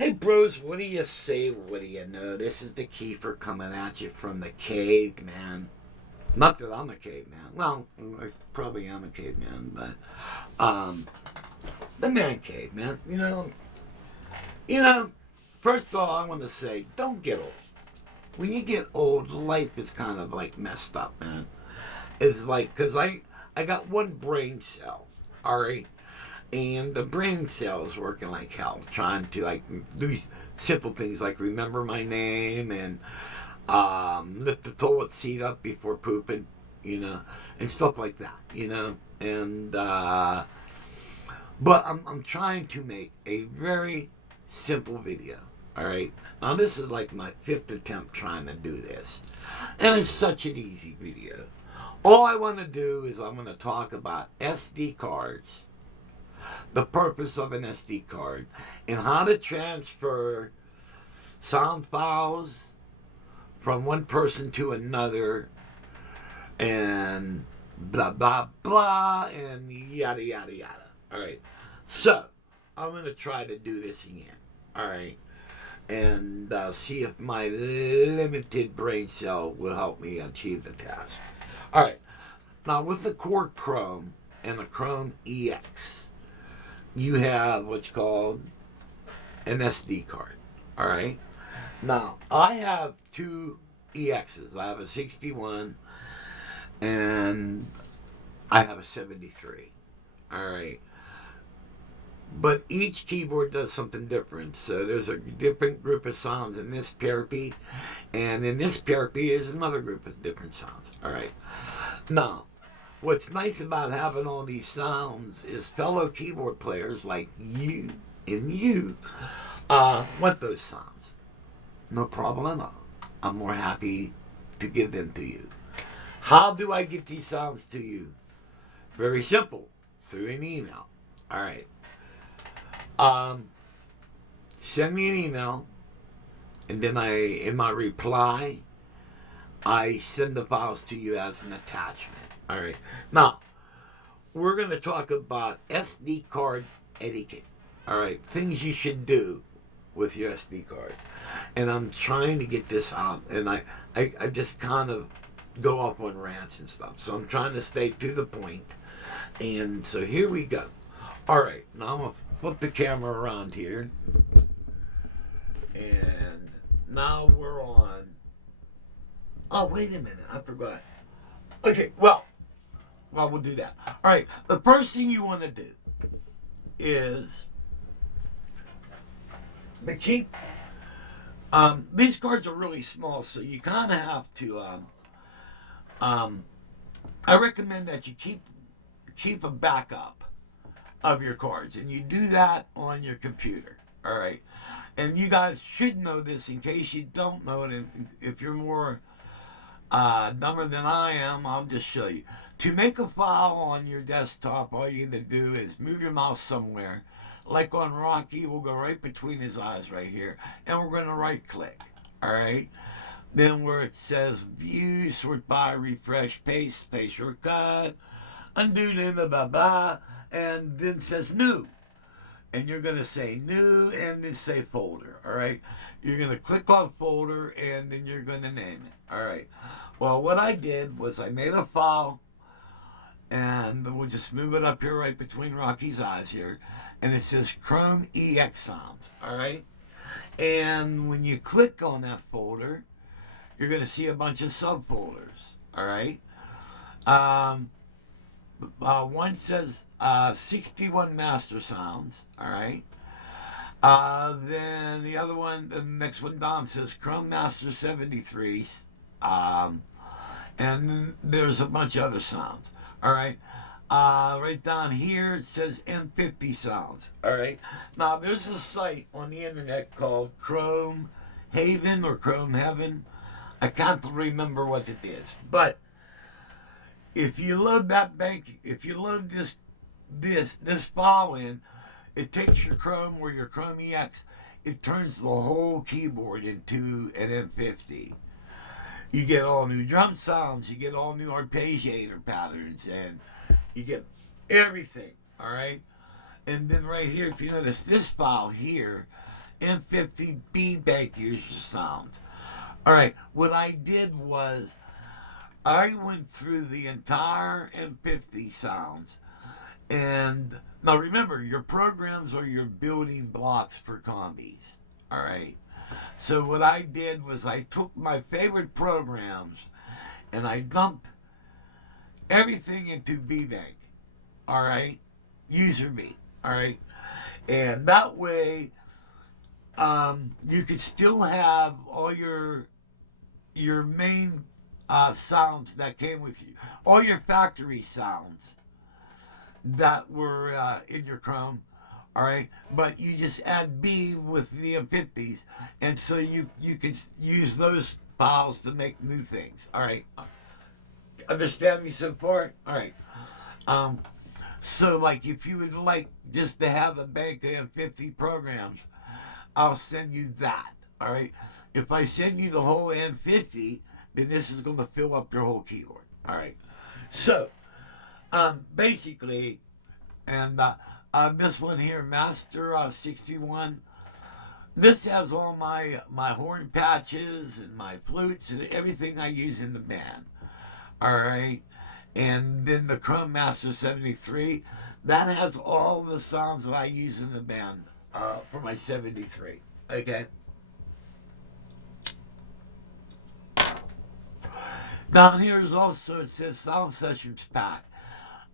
Hey bros, what do you say? What do you know? This is the Kiefer coming at you from the cave, man. Not that I'm a caveman. Well, I probably am a caveman, but the man cave, man. You know. First of all, I want to say, don't get old. When you get old, life is kind of like messed up, man. It's like because I got one brain cell, all right, and the brain cell is working like hell, trying to like do simple things like remember my name and lift the toilet seat up before pooping, and stuff like that, and but I'm trying to make a very simple video. All right, now this is like my fifth attempt trying to do this, and it's such an easy video. All I want to do is I'm going to talk about SD cards, the purpose of an SD card, and how to transfer sound files from one person to another, and blah, blah, blah, and yada, yada, yada. All right. So, I'm going to try to do this again. All right. And see if my limited brain cell will help me achieve the task. All right. Now, with the Korg Krome and the Krome EX, you have what's called an SD card. All right. Now, I have two EXs. I have a 61 and I have a 73. All right. But each keyboard does something different. So there's a different group of sounds in this PRP, and in this PRP is another group of different sounds. All right. Now, what's nice about having all these sounds is fellow keyboard players like you and you want those sounds. No problemo. I'm more happy to give them to you. How do I get these sounds to you? Very simple. Through an email. All right. Send me an email, and then in my reply, I send the files to you as an attachment. All right. Now, we're going to talk about SD card etiquette. All right. Things you should do with your SD card. And I'm trying to get this out, and I just kind of go off on rants and stuff. So I'm trying to stay to the point. And so here we go. All right. Now I'm going to flip the camera around here. And now we're on. Oh, wait a minute. I forgot. Okay, well, we'll do that. All right. The first thing you want to do is to keep. These cards are really small, so you kind of have to. I recommend that you keep a backup of your cards, and you do that on your computer. All right. And you guys should know this in case you don't know it. And if you're more dumber than I am, I'll just show you. To make a file on your desktop, all you need to do is move your mouse somewhere. Like on Rocky, we'll go right between his eyes right here. And we're going to right click. All right. Then where it says view, sort by, refresh, paste, space shortcut, undo, blah, blah, blah. And then it says new. And you're going to say new and then say folder. All right. You're going to click on folder and then you're going to name it. All right. Well, what I did was I made a file, and we'll just move it up here right between Rocky's eyes here. And it says Krome EX sounds. All right. And when you click on that folder, you're going to see a bunch of subfolders. All right. One says 61 master sounds. All right. Then the next one down says Krome Master 73s. And there's a bunch of other sounds. All right. Right down here it says M50 sounds. All right. Now there's a site on the internet called Krome Haven or Krome Heaven. I can't remember what it is, but if you load this file in, it takes your Krome or your Krome EX, it turns the whole keyboard into an M50. You get all new drum sounds, you get all new arpeggiator patterns, and you get everything, all right? And then right here, if you notice this file here, M50 B bank user sounds. All right, what I did was I went through the entire M50 sounds. And now remember, your programs are your building blocks for combis. All right. So what I did was I took my favorite programs and I dumped everything into B Bank. All right. User B. All right. And that way, you could still have all your main sounds that came with you, all your factory sounds that were in your Chrome, all right. But you just add B with the M50s, and so you can use those files to make new things. All right. Understand me so far? All right. Um, so like if you would like just to have a bank of M50 programs, I'll send you that. All right. If I send you the whole M50, then this is going to fill up your whole keyboard. All right. So basically, and this one here, Master 61, this has all my horn patches and my flutes and everything I use in the band. All right. And then the Krome Master 73, that has all the sounds that I use in the band for my 73. Okay. Down here is also, it says Sound Sessions Pack.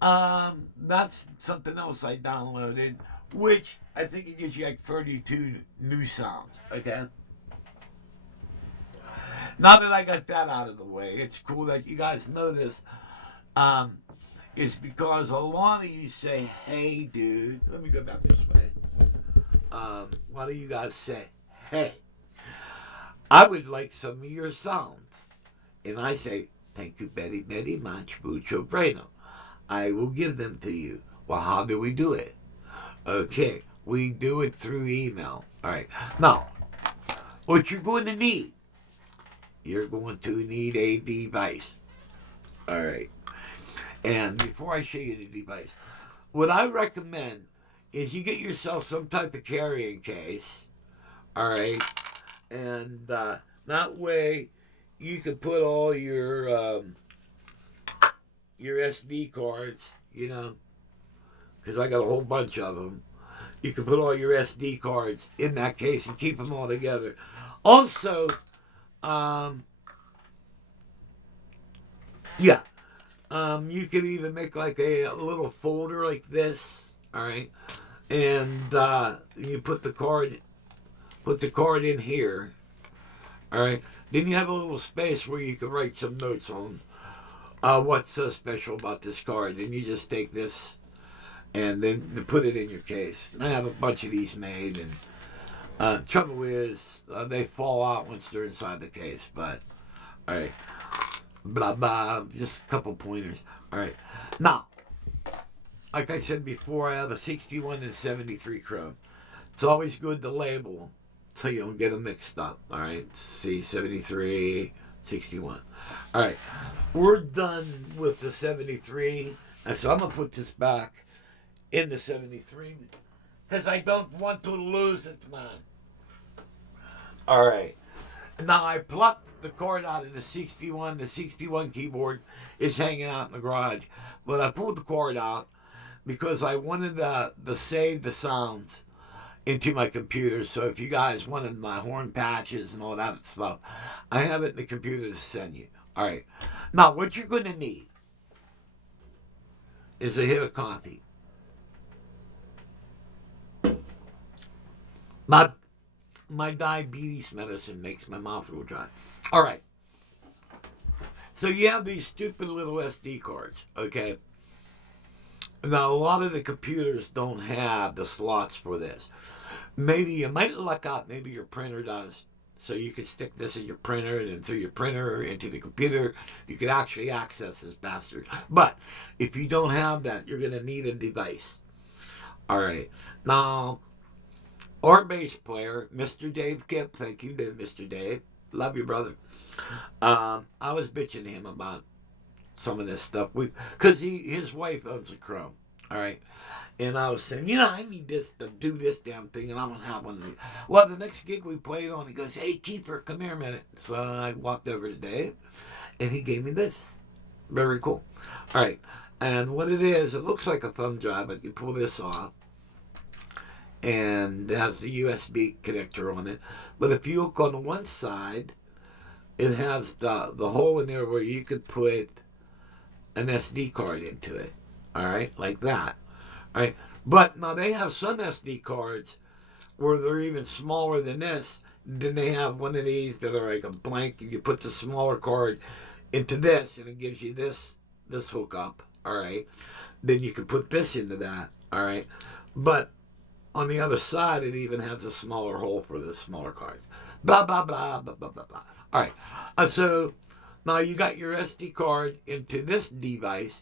That's something else I downloaded, which I think it gives you like 32 new sounds. Okay. Now that I got that out of the way, it's cool that you guys know this. It's because a lot of you say, "Hey, dude," let me go back this way. Why do you guys say, "Hey, I would like some of your sounds"? And I say, "Thank you very, very much, mucho bueno. I will give them to you." Well, how do we do it? Okay, we do it through email. All right. Now, what you're going to need, you're going to need a device. All right. And before I show you the device, what I recommend is you get yourself some type of carrying case. All right. And that way you can put all your SD cards, you know, because I got a whole bunch of them. You can put all your SD cards in that case and keep them all together. Also, yeah, you could even make like a little folder like this, all right, and you put the card in here, all right. Then you have a little space where you can write some notes on what's so special about this card. Then you just take this and then put it in your case. And I have a bunch of these made, and trouble is they fall out once they're inside the case. But all right, blah blah, just a couple pointers. All right, now, like I said before, I have a 61 and 73 Krome. It's always good to label so you don't get them mixed up. All right, see, 73, 61. All right, we're done with the 73, and so I'm gonna put this back in the 73 because I don't want to lose it, man. All right. Now I plucked the cord out of the 61. The 61 keyboard is hanging out in the garage, but I pulled the cord out because I wanted to save the sounds into my computer. So if you guys wanted my horn patches and all that stuff, I have it in the computer to send you. All right. Now what you're going to need is a hit of coffee. My diabetes medicine makes my mouth real dry. All right. So you have these stupid little SD cards, okay? Now, a lot of the computers don't have the slots for this. Maybe you might luck out, maybe your printer does. So you can stick this in your printer, and then through your printer into the computer, you can actually access this bastard. But if you don't have that, you're going to need a device. All right. Now, our bass player, Mr. Dave Kip, thank you, Mr. Dave. Love you, brother. I was bitching to him about some of this stuff because his wife owns a Krome. All right. And I was saying, I need this to do this damn thing, and I don't have one of these. Well, the next gig we played on, he goes, "Hey, Keeper, come here a minute." So I walked over to Dave, and he gave me this. Very cool. All right. And what it is, it looks like a thumb drive, but you pull this off, and it has the USB connector on it. But if you look on the one side, it has the hole in there where you could put an SD card into it. All right, like that. All right, but now they have some SD cards where they're even smaller than this. Then they have one of these that are like a blank, and you put the smaller card into this, and it gives you this hookup. All right, then you can put this into that. All right, but on the other side, it even has a smaller hole for the smaller cards. Blah blah blah blah blah blah blah. All right, so now you got your SD card into this device.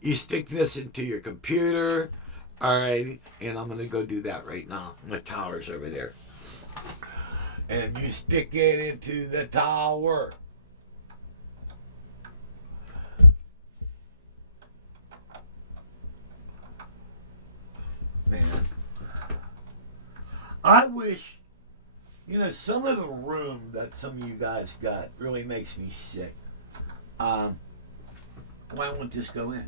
You stick this into your computer. All right, and I'm going to go do that right now. My tower's over there. And you stick it into the tower. Man. I wish, some of the room that some of you guys got really makes me sick. Why won't this go in?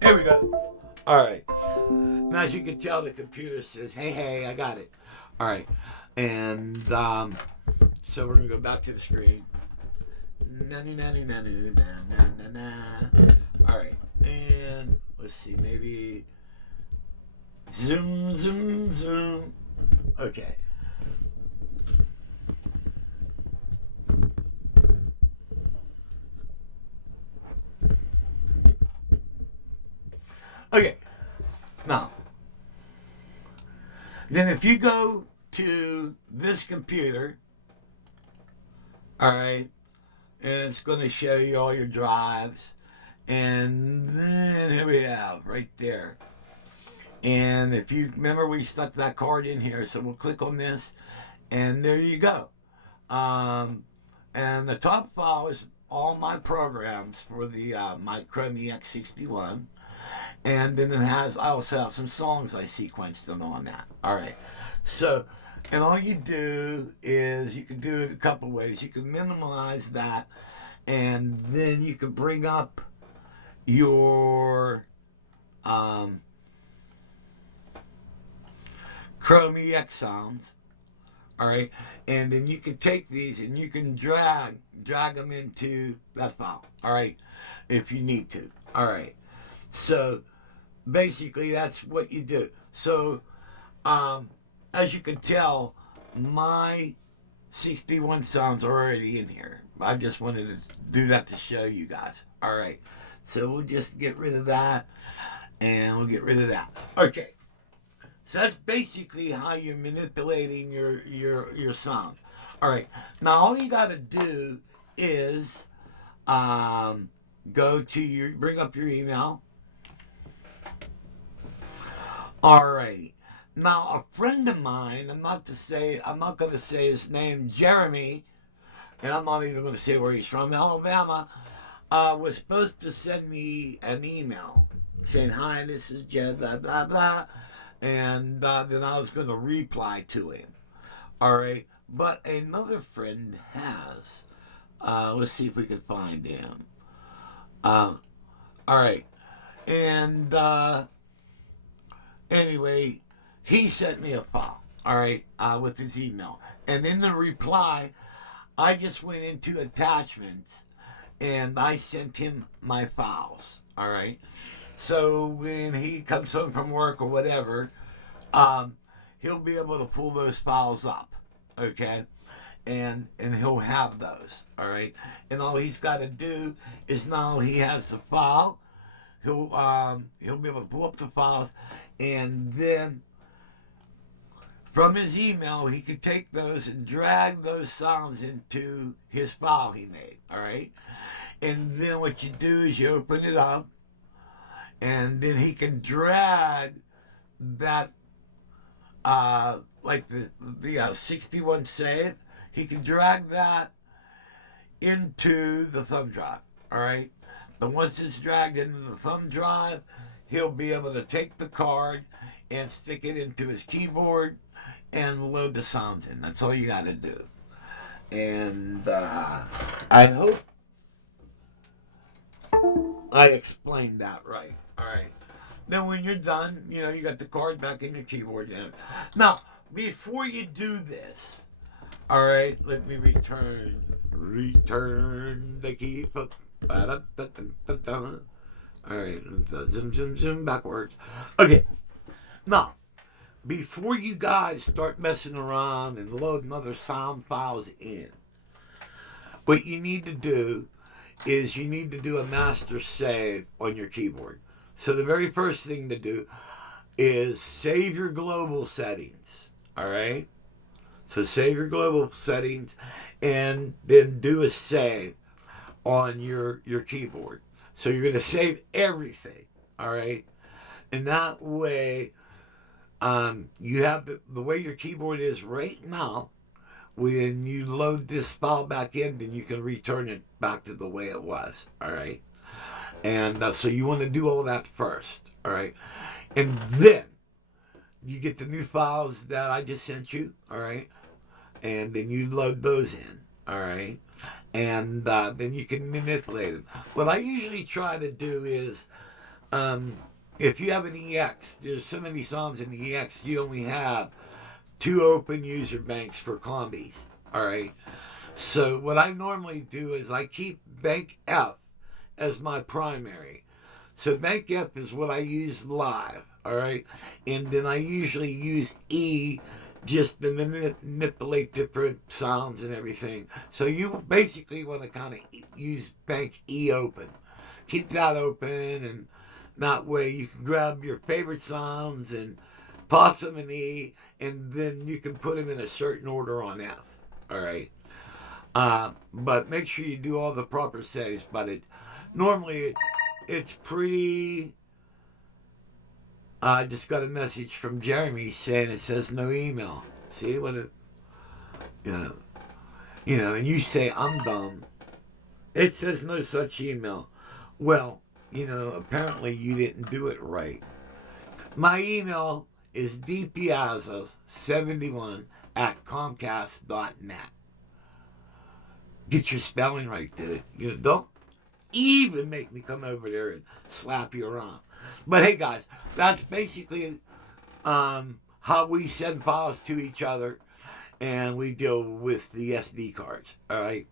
There we go. All right. Now, as you can tell, the computer says, hey, I got it. All right. And so we're going to go back to the screen. All right. And let's see, maybe zoom, zoom, zoom. Okay. Okay. Now, then if you go to this computer, all right, and it's going to show you all your drives, and then here we have right there. And if you remember, we stuck that card in here, so we'll click on this, and there you go. And the top file is all my programs for the my Krome EX61. And then I also have some songs I sequenced them on that. All right. So, and all you do is you can do it a couple ways. You can minimize that, and then you can bring up your Krome EX sounds. All right. And then you can take these and you can drag them into that file. All right. If you need to. All right. So, basically, that's what you do. So, as you can tell, my 61 sounds are already in here. I just wanted to do that to show you guys. All right. So we'll just get rid of that, and we'll get rid of that. Okay. So that's basically how you're manipulating your sound. All right. Now all you got to do is bring up your email. Alrighty. Now, a friend of mine, I'm not going to say his name, Jeremy, and I'm not even going to say where he's from, Alabama, was supposed to send me an email saying, "Hi, this is Jed, blah, blah, blah," and then I was going to reply to him. Alright. But another friend has. Let's see if we can find him. Alright. And, anyway, he sent me a file, all right, with his email. And in the reply, I just went into attachments and I sent him my files, all right? So when he comes home from work or whatever, he'll be able to pull those files up, okay? And he'll have those, all right? And all he's got to do is now he has the file, he'll be able to pull up the files, and then from his email, he could take those and drag those sounds into his file he made, all right? And then what you do is you open it up, and then he can drag that, like the 61 save, he can drag that into the thumb drive, all right? But once it's dragged into the thumb drive, he'll be able to take the card and stick it into his keyboard and load the sounds in. That's all you got to do. And I hope I explained that right. All right. Then when you're done, you got the card back in your keyboard. Now, before you do this, all right, let me return the key. All right, zoom backwards. Okay, now, before you guys start messing around and loading other sound files in, what you need to do is you need to do a master save on your keyboard. So the very first thing to do is save your global settings, all right? So save your global settings and then do a save on your keyboard. So you're going to save everything, all right? And that way, you have the way your keyboard is right now. When you load this file back in, then you can return it back to the way it was, all right? And so you want to do all that first, all right? And then you get the new files that I just sent you, all right? And then you load those in, all right? And then you can manipulate them. What I usually try to do is, if you have an EX, there's so many songs in the EX, you only have 2 open user banks for combis, all right? So what I normally do is I keep bank F as my primary. So bank F is what I use live, all right? And then I usually use E just to manipulate different sounds and everything. So you basically want to kind of use bank E open. Keep that open, and that way you can grab your favorite sounds and toss them in E, and then you can put them in a certain order on F, all right? But make sure you do all the proper saves. But normally it's pretty. I just got a message from Jeremy saying it says no email. See what it, and you say I'm dumb. It says no such email. Well, apparently you didn't do it right. My email is dpiazza71@comcast.net. Get your spelling right, dude. Don't even make me come over there and slap you around. But hey, guys, that's basically how we send files to each other, and we deal with the SD cards. All right.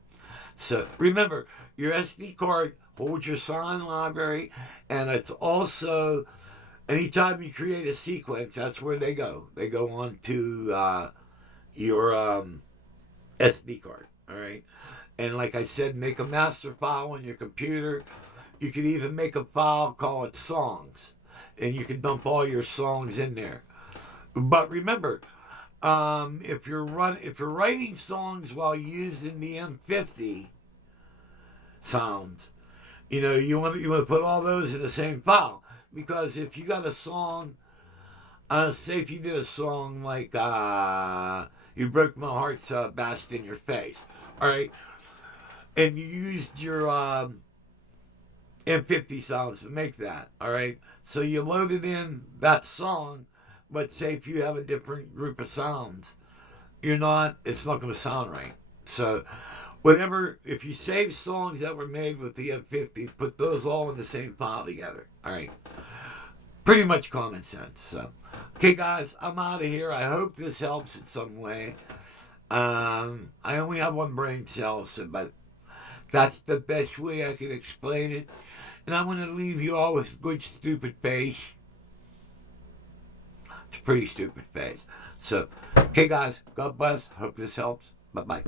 So remember, your SD card holds your sound library, and it's also anytime you create a sequence, that's where they go. They go on to your SD card. All right. And like I said, make a master file on your computer. You can even make a file, call it songs, and you can dump all your songs in there. But remember, if you're writing songs while using the M50 sounds, you want to put all those in the same file, because if you got a song, say if you did a song like "You Broke My Heart, So I Bashed in Your Face," all right. And you used your M50 sounds to make that, all right? So you loaded in that song, but say if you have a different group of sounds, it's not going to sound right. So if you save songs that were made with the M50, put those all in the same file together, all right? Pretty much common sense. So, okay, guys, I'm out of here. I hope this helps in some way. I only have one brain cell, but that's the best way I can explain it. And I'm going to leave you all with a good stupid face. It's a pretty stupid face. So, okay, guys, God bless. Hope this helps. Bye-bye.